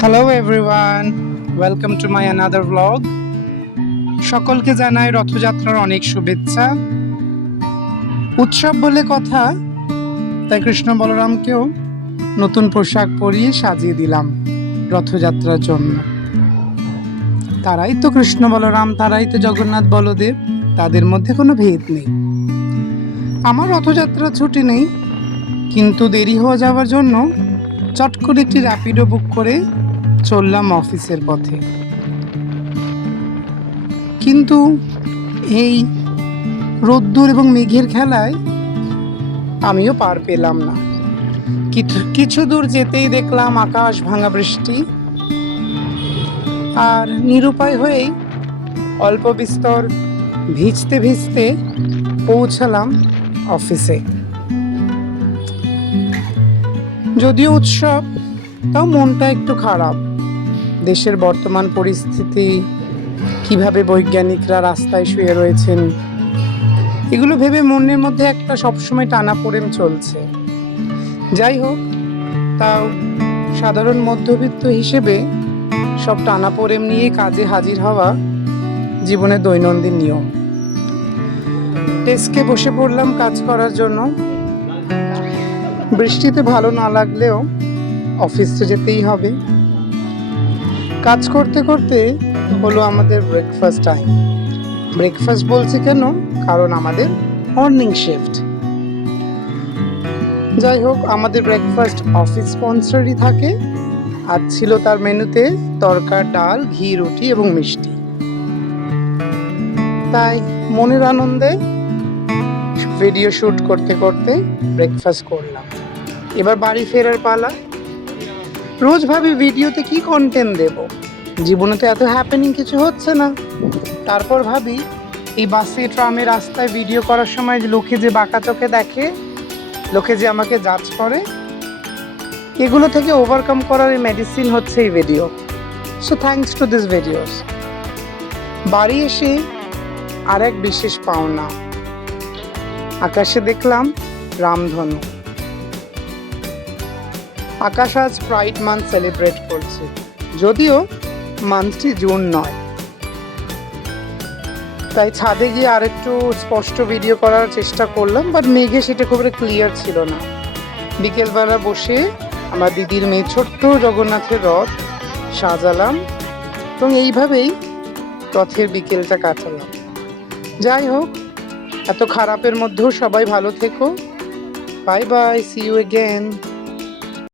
Hello everyone, welcome to my another blog. সকলকে জানাই রথযাত্রার অনেক শুভেচ্ছা। উৎসব বলে কথা, তাই কৃষ্ণ বলরামকেও নতুন পোশাক পরিয়ে সাজিয়ে দিলাম রথযাত্রার জন্য। তারাই তো কৃষ্ণ বলরাম, তারাই তো জগন্নাথ বলদেব, তাদের মধ্যে কোনো ভেদ নেই। আমার রথযাত্রার ছুটি নেই, কিন্তু দেরি হয়ে যাওয়ার জন্য চট করে একটি র্যাপিডো বুক করে চললাম অফিসের পথে। কিন্তু এই রোদ্দুর এবং মেঘের খেলায় আমিও পার পেলাম না। কিছু দূর যেতেই দেখলাম আকাশ ভাঙা বৃষ্টি, আর নিরুপায় হয়েই অল্প বিস্তর ভিজতে ভিজতে পৌঁছালাম অফিসে। যদিও উৎসব, তাও মনটা একটু খারাপ। দেশের বর্তমান পরিস্থিতি, কিভাবে বৈজ্ঞানিকরা রাস্তায় শুয়ে রয়েছেন, এগুলো ভেবে মনের মধ্যে একটা সবসময় টানাপোড়েন চলছে। যাই হোক, তাও সাধারণ মধ্যবিত্ত হিসেবে সব টানাপোড়েন নিয়ে কাজে হাজির হওয়া জীবনের দৈনন্দিন নিয়ম। ডেস্কে বসে পড়লাম কাজ করার জন্য। বৃষ্টিতে ভালো না লাগলেও অফিস তো যেতেই হবে। কাজ করতে করতে হলো আমাদের ব্রেকফাস্ট টাইম। ব্রেকফাস্ট বলছি কেন, কারণ আমাদের মর্নিং শিফট। যাই হোক, আমাদের ব্রেকফাস্ট অফিস স্পন্সরই থাকে। আর ছিল তার মেনুতে তরকা, ডাল, ঘি, রুটি এবং মিষ্টি। তাই মনের আনন্দে ভিডিও শ্যুট করতে করতে ব্রেকফাস্ট করলাম। এবার বাড়ি ফেরার পালা। রোজ ভাবি ভিডিওতে কি কন্টেন্ট দেব, জীবনে তো এত হ্যাপেনিং কিছু হচ্ছে না। তারপর ভাবি এই বাসে, ট্রামে, রাস্তায় ভিডিও করার সময় লোকে যে বাঁকা চোখে দেখে, লোকে যে আমাকে জাজ করে, এগুলো থেকে ওভারকাম করার এই মেডিসিন হচ্ছে এই video. So thanks to this videos. বাড়ি এসে আর এক বিশেষ পাওনা, আকাশে দেখলাম রামধনু। আকাশ আজ প্রাইড মান্থ সেলিব্রেট করছে, যদিও মান্থটি জুন নয়। তাই ছাদে গিয়ে আরেকটু স্পষ্ট ভিডিও করার চেষ্টা করলাম, বাট মেঘে সেটা খুব ক্লিয়ার ছিল না। বিকেলবেলা বসে আমার দিদির মেয়ে ছোট্ট জগন্নাথের রথ সাজালাম এবং এইভাবেই রথের বিকেলটা কাটালাম। যাই হোক, এত খারাপের মধ্যেও সবাই ভালো থেকো। Bye bye, see you again.